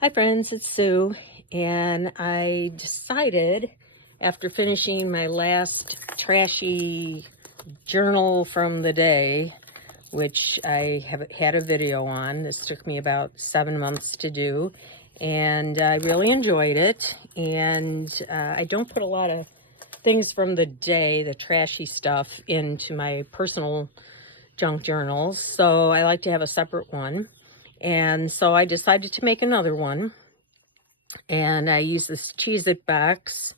Hi friends, it's Sue, and I decided after finishing my last trashy journal from the day, which I have had a video on. This took me about 7 months to do, and I really enjoyed it. And I don't put a lot of things from the day, the trashy stuff, into my personal junk journals, so I like to have a separate one. And so I decided to make another one, and I used this Cheez-it box.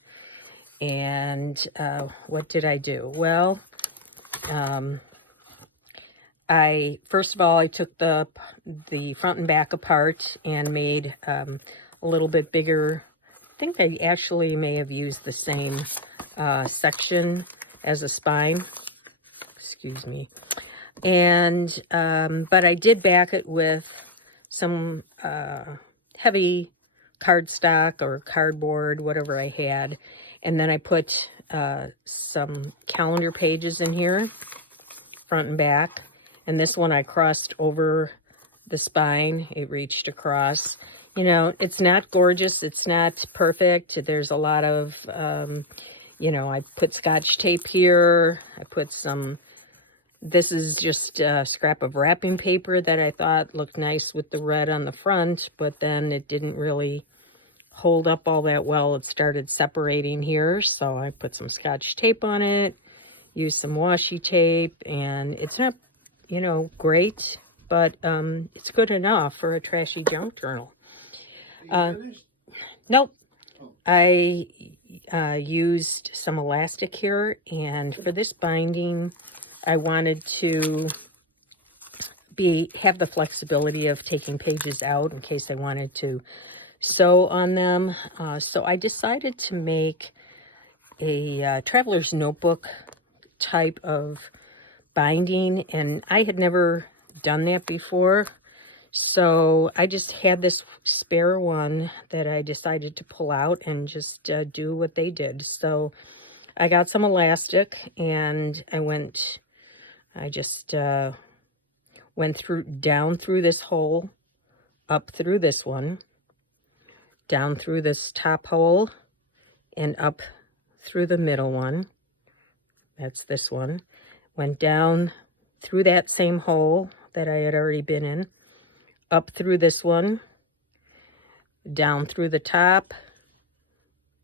And what did I do? Well, I first of all, I took the front and back apart and made a little bit bigger. I think I actually may have used the same section as a spine. Excuse me. And but I did back it with some heavy cardstock or cardboard, whatever I had. And then I put some calendar pages in here, front and back. And this one I crossed over the spine. It reached across. You know, it's not gorgeous. It's not perfect. There's a lot of, you know, I put Scotch tape here. I put some, this is just a scrap of wrapping paper that I thought looked nice with the red on the front, but then it didn't really hold up all that well. It started separating here, so I put some Scotch tape on it, used some washi tape, and it's not, you know, great, but it's good enough for a trashy junk journal. Nope. I used some elastic here, and for this binding, I wanted to have the flexibility of taking pages out in case I wanted to sew on them. So I decided to make a traveler's notebook type of binding, and I had never done that before. So I just had this spare one that I decided to pull out and just do what they did. So I got some elastic, and I just went down through this hole, up through this one, down through this top hole, and up through the middle one. That's this one. Went down through that same hole that I had already been in, up through this one, down through the top,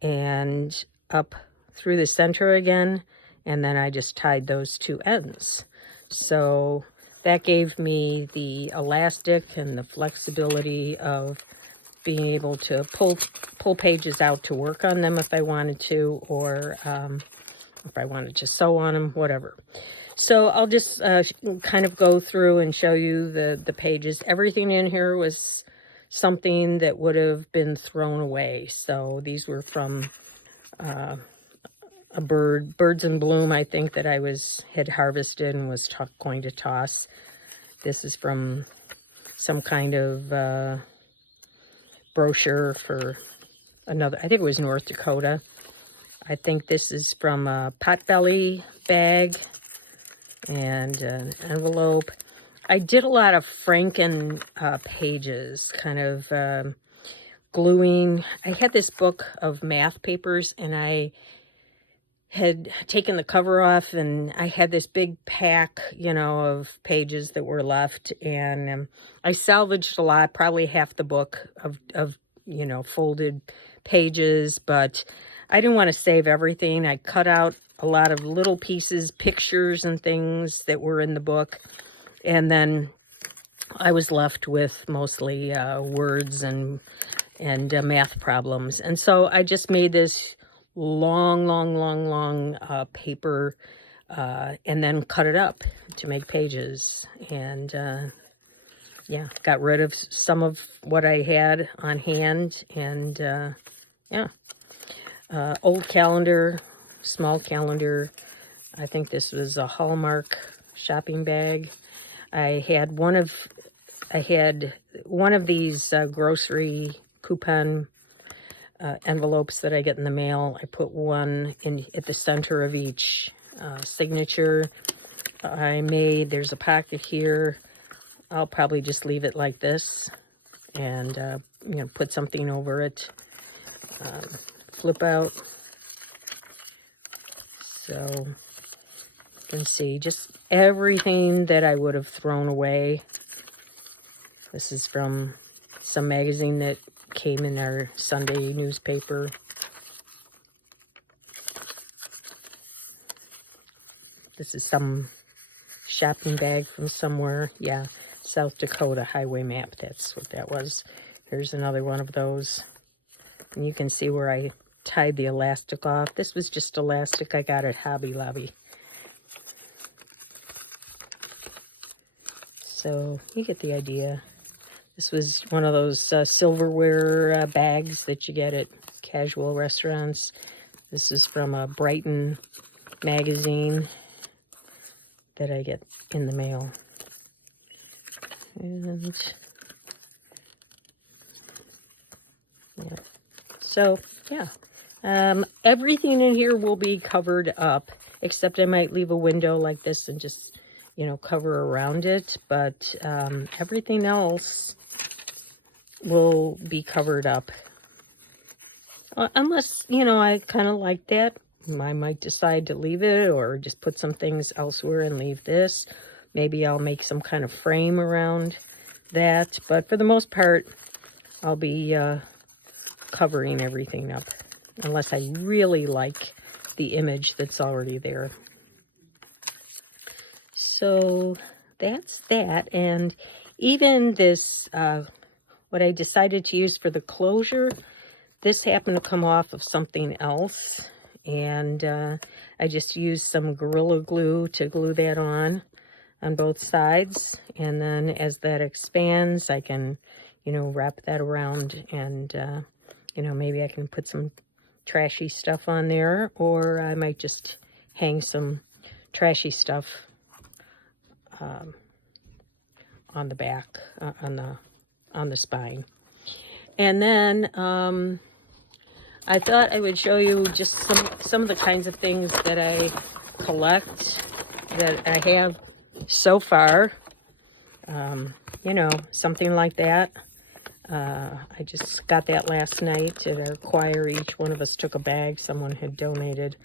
and up through the center again, and then I just tied those two ends. So that gave me the elastic and the flexibility of being able to pull pages out to work on them if I wanted to, or if I wanted to sew on them, whatever. So I'll just kind of go through and show you the pages. Everything in here was something that would have been thrown away. So these were from a Birds in Bloom, I think, that I had harvested and was going to toss. This is from some kind of brochure for another, I think it was North Dakota. I think this is from a Potbelly bag and an envelope. I did a lot of Franken pages, kind of gluing. I had this book of math papers, and I had taken the cover off, and I had this big pack, you know, of pages that were left, and I salvaged a lot, probably half the book of you know, folded pages, but I didn't want to save everything. I cut out a lot of little pieces, pictures and things that were in the book, and then I was left with mostly words and math problems. And so I just made this long paper and then cut it up to make pages. And yeah, got rid of some of what I had on hand. And yeah, old calendar, small calendar. I think this was a Hallmark shopping bag. I had one of these grocery coupon envelopes that I get in the mail. I put one at the center of each signature. There's a pocket here. I'll probably just leave it like this and, you know, put something over it. Flip out. So you can see just everything that I would have thrown away. This is from some magazine that came in our Sunday newspaper. This is some shopping bag from somewhere. Yeah, South Dakota highway map. That's what that was. Here's another one of those. And you can see where I tied the elastic off. This was just elastic I got at Hobby Lobby. So you get the idea. This was one of those silverware bags that you get at casual restaurants. This is from a Brighton magazine that I get in the mail. And yeah. So yeah, everything in here will be covered up, except I might leave a window like this and just, you know, cover around it. But everything else will be covered up. Unless, you know, I kind of like that. I might decide to leave it or just put some things elsewhere and leave this. Maybe I'll make some kind of frame around that. But for the most part, I'll be covering everything up. Unless I really like the image that's already there. So that's that. And even this, what I decided to use for the closure, this happened to come off of something else. And I just used some Gorilla Glue to glue that on both sides. And then as that expands, I can, you know, wrap that around and, you know, maybe I can put some Trashy stuff on there, or I might just hang some Trashy stuff on the back, on the spine. And then I thought I would show you just some of the kinds of things that I collect, that I have so far. You know, something like that. I just got that last night at our choir. Each one of us took a bag someone had donated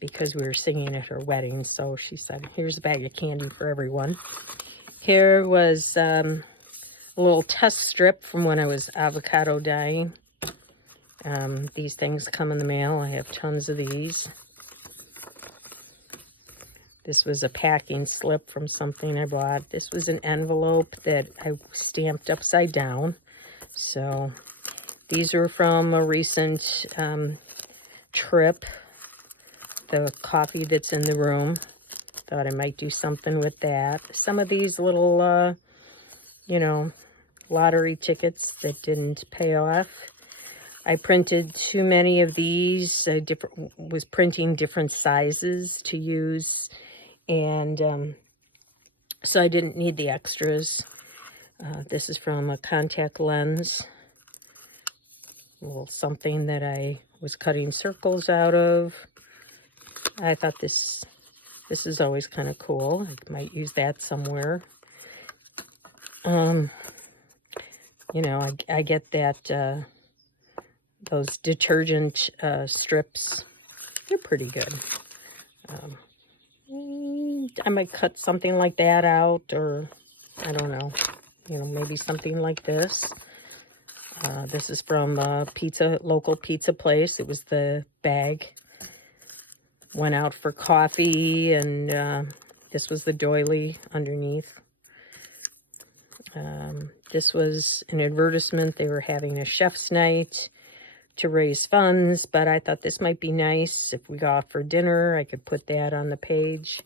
because we were singing at her wedding. So she said, here's a bag of candy for everyone. Here was a little test strip from when I was avocado dyeing. These things come in the mail. I have tons of these. This was a packing slip from something I bought. This was an envelope that I stamped upside down. So these are from a recent trip. The coffee that's in the room. Thought I might do something with that. Some of these little, you know, lottery tickets that didn't pay off. I printed too many of these. I was printing different sizes to use. And so I didn't need the extras. This is from a contact lens. A little something that I was cutting circles out of. I thought this is always kind of cool. I might use that somewhere. You know, I get that, those detergent strips. They're pretty good. I might cut something like that out, or I don't know, you know, maybe something like this. This is from a local pizza place. It was the bag. Went out for coffee, and this was the doily underneath. This was an advertisement. They were having a chef's night to raise funds, but I thought this might be nice. If we go out for dinner, I could put that on the page.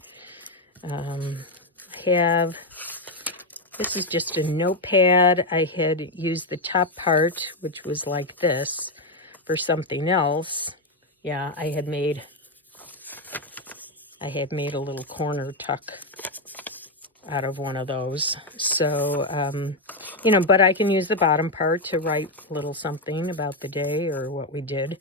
This is just a notepad. I had used the top part, which was like this, for something else. Yeah, I had made a little corner tuck out of one of those. So, you know, but I can use the bottom part to write a little something about the day or what we did.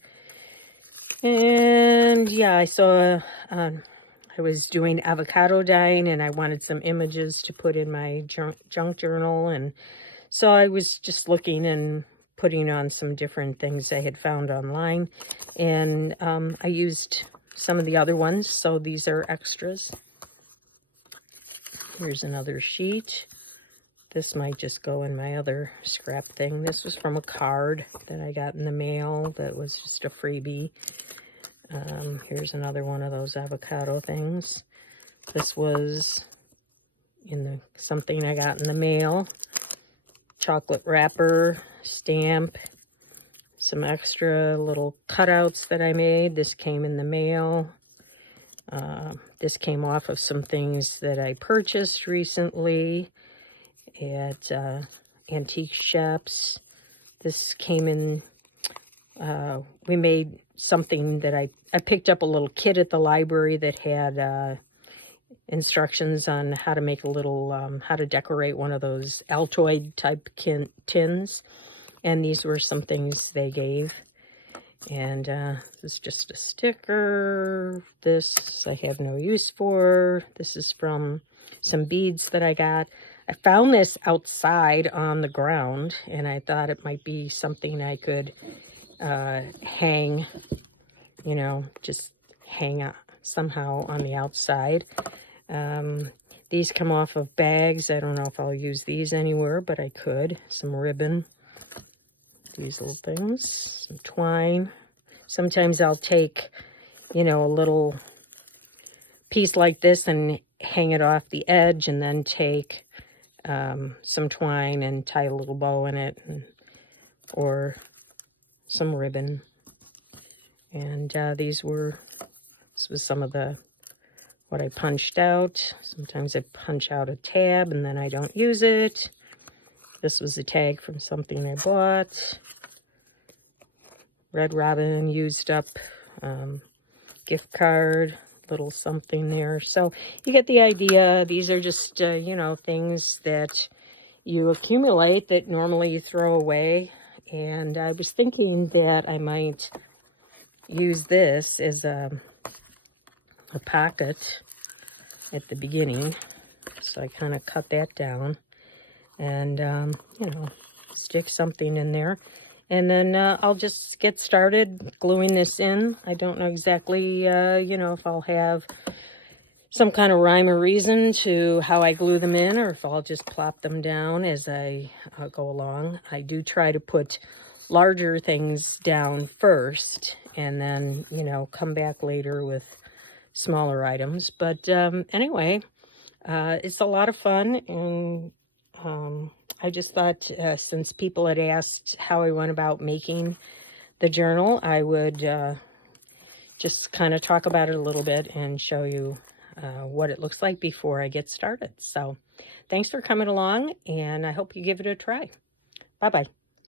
And yeah, I saw, I was doing avocado dyeing, and I wanted some images to put in my junk journal. And So I was just looking and putting on some different things I had found online, and I used some of the other ones, so these are extras. Here's another sheet. This might just go in my other scrap thing. This was from a card that I got in the mail that was just a freebie. Here's another one of those avocado things. This was in something I got in the mail. Chocolate wrapper, stamp, some extra little cutouts that I made. This came in the mail. This came off of some things that I purchased recently at antique shops. This came in, we made something that I picked up a little kit at the library that had instructions on how to make a little, how to decorate one of those Altoid type tins. And these were some things they gave. And this is just a sticker. This I have no use for. This is from some beads that I got. I found this outside on the ground, and I thought it might be something I could hang, you know, just hang out somehow on the outside. These come off of bags. I don't know if I'll use these anywhere, but I could. Some ribbon. These little things. Some twine. Sometimes I'll take, you know, a little piece like this and hang it off the edge, and then take some twine and tie a little bow in it, or some ribbon. And this was some of what I punched out. Sometimes I punch out a tab and then I don't use it. This was a tag from something I bought. Red Robin used up gift card, little something there. So you get the idea. These are just, you know, things that you accumulate that normally you throw away. And I was thinking that I might use this as a pocket at the beginning. So I kind of cut that down and, you know, stick something in there. And then I'll just get started gluing this in. I don't know exactly, you know, if I'll have some kind of rhyme or reason to how I glue them in, or if I'll just plop them down as I go along. I do try to put larger things down first and then, you know, come back later with smaller items. But anyway, it's a lot of fun, and I just thought since people had asked how I went about making the journal, I would just kind of talk about it a little bit and show you what it looks like before I get started. So thanks for coming along, and I hope you give it a try. Bye-bye.